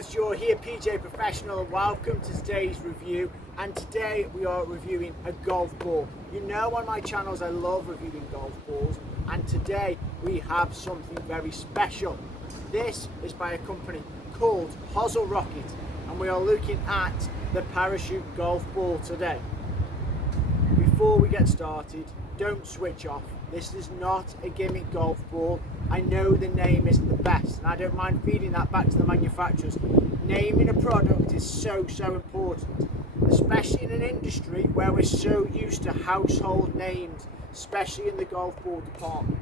Gareth Shaw here, PJ Professional, and welcome to today's review. And today we are reviewing a golf ball. You know on my channels I love reviewing golf balls, and today we have something very special. This is by a company called Hosel Rocket, and we are looking at the parachute golf ball today. Before we get started, don't switch off. This is not a gimmick golf ball. I know the name isn't the best, and I don't mind feeding that back to the manufacturers. Naming a product is so important, especially in an industry where we're so used to household names, especially in the golf ball department.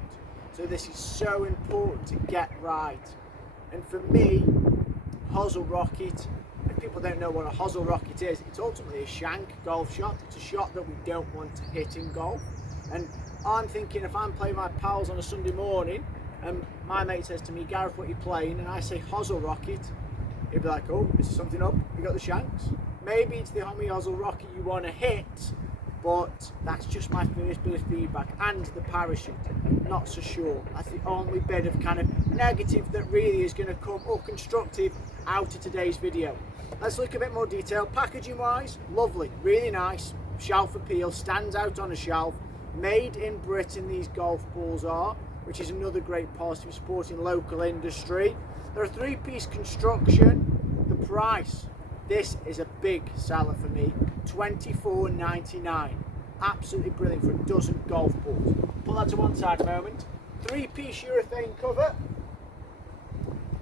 So this is so important to get right. And for me, Hosel Rocket, if people don't know what a Hosel Rocket is, it's ultimately a shank golf shot. It's a shot that we don't want to hit in golf. And I'm thinking, if I'm playing my pals on a Sunday morning and my mate says to me, Gareth, what are you playing? And I say Hosel Rocket, he'd be like, oh, is there something up? You got the shanks? Maybe it's the Homie Hosel Rocket you want to hit, but that's just my first bit of feedback. And the parachute, not so sure. That's the only bit of kind of negative that really is going to come, or constructive, out of today's video. Let's look a bit more detail. Packaging wise, lovely, really nice. Shelf appeal, stands out on a shelf. Made in Britain, these golf balls are, which is another great positive, supporting local industry. They're a three-piece construction. The price, this is a big seller for me, $24.99. Absolutely brilliant for a dozen golf balls. Put that to one side a moment. Three-piece urethane cover.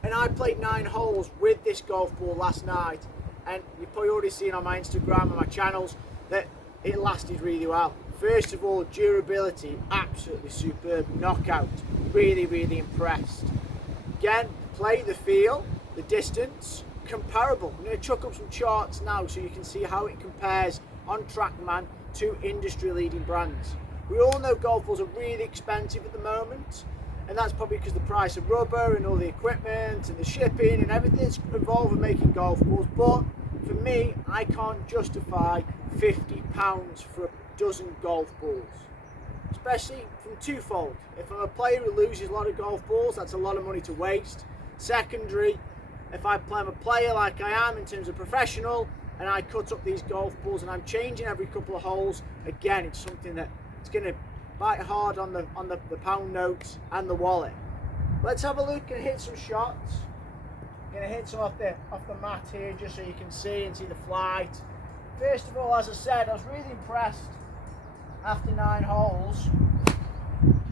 And I played 9 holes with this golf ball last night, and you've probably already seen on my Instagram and my channels that it lasted really well. First of all, durability, absolutely superb. Knockout, really impressed. Again, play, the feel, the distance, comparable. I'm going to chuck up some charts now so you can see how it compares on TrackMan to industry leading brands. We all know golf balls are really expensive at the moment, and that's probably because the price of rubber and all the equipment and the shipping and everything that's involved in making golf balls. But for me, I can't justify £50 for a dozen golf balls, especially from twofold. If I'm a player who loses a lot of golf balls, that's a lot of money to waste. Secondary, if I'm a player like I am in terms of professional, and I cut up these golf balls and I'm changing every couple of holes, again, it's something that it's going to bite hard on the pound notes and the wallet. Let's have a look and hit some shots. I'm going to hit some off the mat here just so you can see and see the flight. First of all, as I said, I was really impressed after 9 holes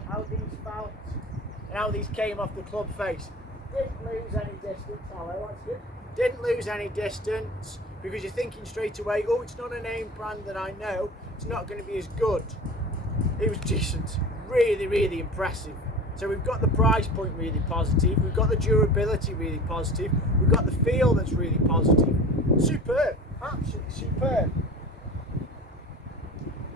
how these felt and how these came off the club face. Didn't lose any distance. Hello, that's good. Didn't lose any distance because you're thinking straight away, oh, it's not a name brand that I know, it's not going to be as good. It was decent, really impressive. So we've got the price point really positive, we've got the durability really positive, we've got the feel that's really positive. Superb, absolutely superb.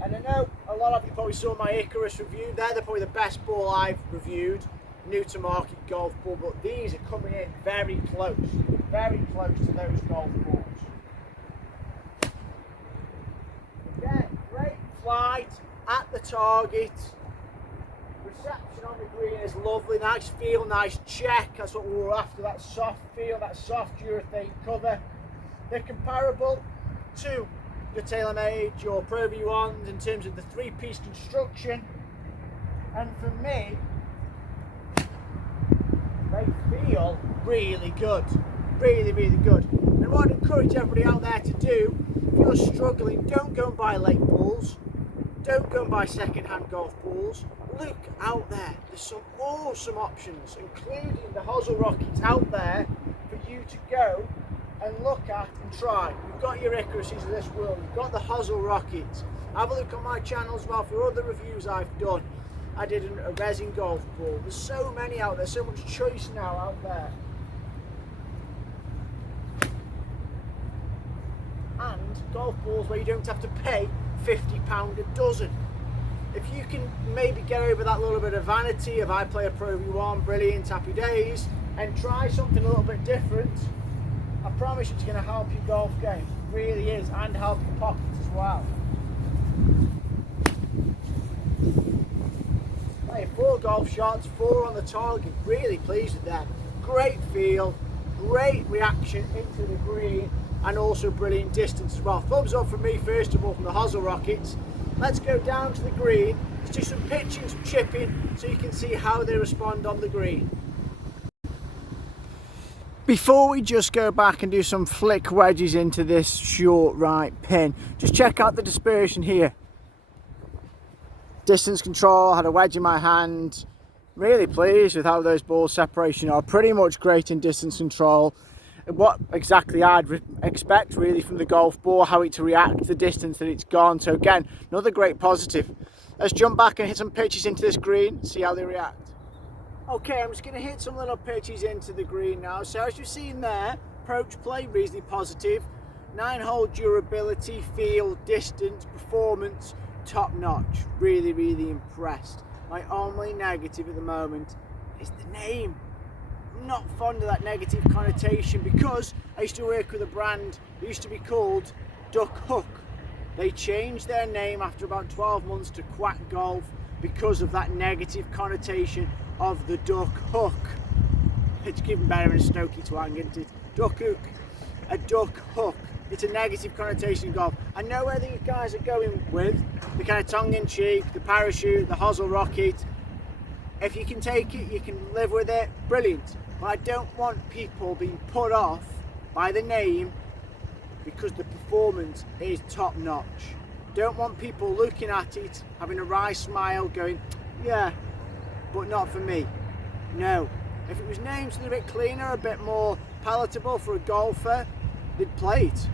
And I know a lot of you probably saw my Icarus review. They're probably the best ball I've reviewed, new to market golf ball, but these are coming in very close to those golf balls. Again, great flight at the target. Reception on the green is lovely, nice feel, nice check. That's what we were after, that soft feel, that soft urethane cover. They're comparable to your TaylorMade, your Pro V1s in terms of the three-piece construction. And for me, they feel really good, really good. And what I'd encourage everybody out there to do, if you're struggling, don't go and buy late balls, don't go and buy second-hand golf balls. Look out there, there's some awesome options, including the Hosel Rockets out there for you to go and look at and try. You've got your Icaruses of this world, you've got the Hosel Rockets. Have a look on my channel as well for other reviews I've done. I did a resin golf ball. There's so many out there, so much choice now out there. And golf balls where you don't have to pay £50 a dozen. If you can maybe get over that little bit of vanity of I play a Pro V1, brilliant, happy days, and try something a little bit different, I promise you it's going to help your golf game. It really is, and help your pockets as well. Hey, 4 golf shots, 4 on the target, really pleased with that. Great feel, great reaction into the green and also brilliant distance as well. Thumbs up from me first of all from the Hosel Rockets. Let's go down to the green. Let's do some pitching, some chipping, so you can see how they respond on the green. Before we just go back and do some flick wedges into this short right pin, just check out the dispersion here. Distance control, had a wedge in my hand. Really pleased with how those ball separation are. Pretty much great in distance control. What exactly I'd expect really from the golf ball, how it to react to the distance that it's gone. So again, another great positive. Let's jump back and hit some pitches into this green, see how they react. Okay, I'm just going to hit some little pitches into the green now. So as you've seen there, approach play, reasonably positive. 9-hole durability, feel, distance, performance, top notch. Really, really impressed. My only negative at the moment is the name. I'm not fond of that negative connotation because I used to work with a brand that used to be called Duck Hook. They changed their name after about 12 months to Quack Golf because of that negative connotation of the duck hook. It's given better in Stokey twang, isn't it? Duck hook. A duck hook. It's a negative connotation in golf. I know where these guys are going with the kind of tongue-in-cheek, the parachute, the Hosel rocket. If you can take it, you can live with it, brilliant. But I don't want people being put off by the name because the performance is top-notch. Don't want people looking at it, having a wry smile, going, yeah, but not for me. No. If it was named something a bit cleaner, a bit more palatable for a golfer, they'd play it.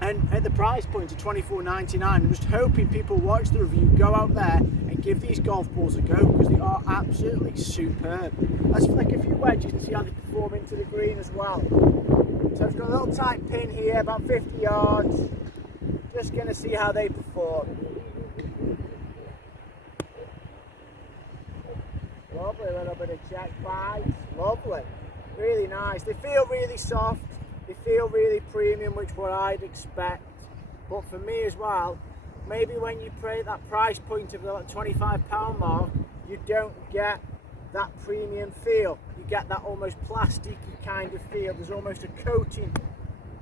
And at the price point of $24.99, I'm just hoping people watch the review, go out there and give these golf balls a go because they are absolutely superb. Let's flick a few wedges and see how they perform into the green as well. So I've got a little tight pin here, about 50 yards. Just going to see how they perform. Lovely, a little bit of check bites. Lovely. Really nice. They feel really soft. They feel really premium, which is what I'd expect. But for me as well, maybe when you pay that price point of the £25 mark, you don't get that premium feel. You get that almost plasticky kind of feel. There's almost a coating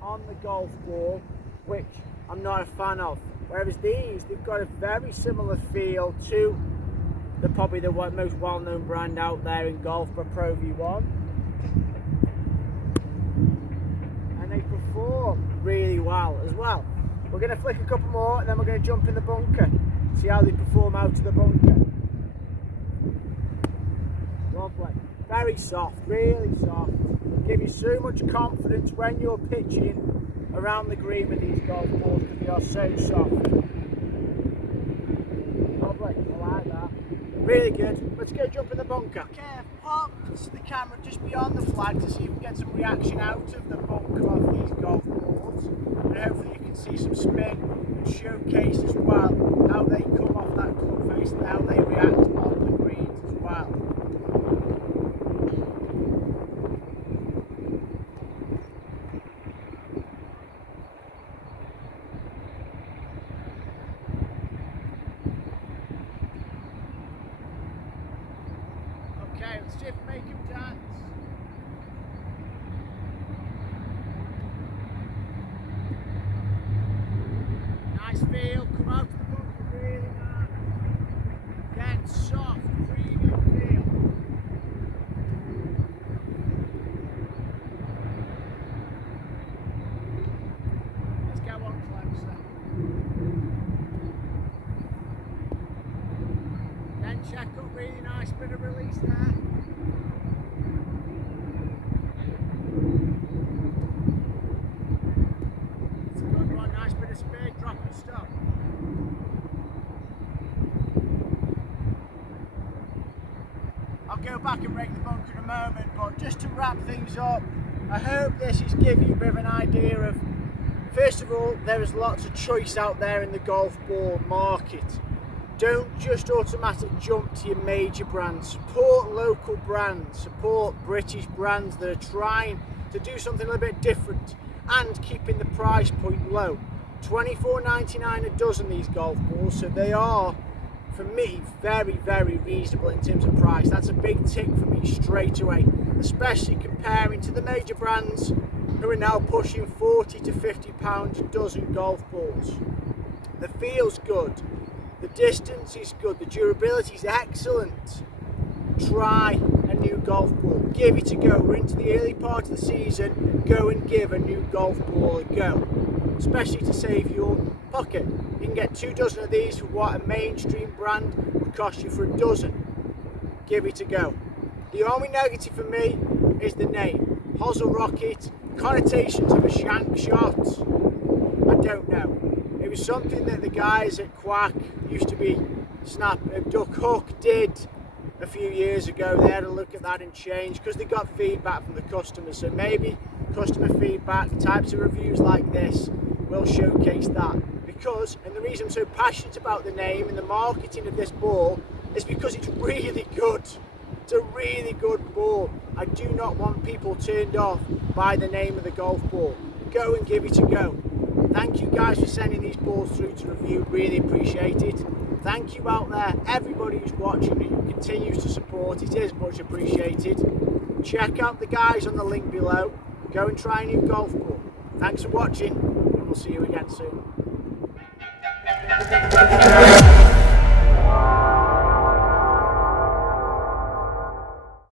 on the golf ball, which I'm not a fan of. Whereas these, they've got a very similar feel to probably the most well-known brand out there in golf, Pro V1. And they perform really well as well. We're going to flick a couple more and then we're going to jump in the bunker. See how they perform out of the bunker. Lovely. Very soft, really soft. Give you so much confidence when you're pitching around the green with these golf balls because they are so soft. Lovely, I like that. Really good. Let's go jump in the bunker. Okay, I've parked the camera just beyond the flag to see if we can get some reaction out of the bunker of these golf balls. And hopefully you can see some spin and showcase as well how they come off that club face and how they react on the greens as well. Okay, let's see if we make him dance. Nice feel, come out to the bunker really nice. Again, soft, premium feel. Let's get one closer. Then check up, really nice bit of release there. It's a good one, nice bit of speed, drop and stop. I'll go back and break the bunker in a moment, but just to wrap things up, I hope this is giving you a bit of an idea of, first of all, there is lots of choice out there in the golf ball market. Don't just automatically jump to your major brands. Support local brands, support British brands that are trying to do something a little bit different and keeping the price point low. $24.99 a dozen, these golf balls, so they are, for me, very, very reasonable in terms of price. That's a big tick for me straight away. The especially comparing to the major brands who are now pushing 40 to 50 pounds a dozen golf balls. The feel's good, the distance is good, the durability is excellent. Try a new golf ball, give it a go. We're into the early part of the season, go and give a new golf ball a go, especially to save your pocket. You can get 2 dozen of these for what a mainstream brand would cost you for a dozen. Give it a go. The only negative for me is the name, Hosel Rocket, connotations of a shank shot. I don't know. It was something that the guys at Quack used to be Duck Hook did a few years ago. They had a look at that and changed because they got feedback from the customers. So maybe customer feedback, types of reviews like this will showcase that. Because, and the reason I'm so passionate about the name and the marketing of this ball is because it's really good. It's a really good ball. I do not want people turned off by the name of the golf ball. Go and give it a go. Thank you guys for sending these balls through to review, really appreciate it. Thank you out there, everybody who's watching and who continues to support, it is much appreciated. Check out the guys on the link below, go and try a new golf ball. Thanks for watching and we'll see you again soon.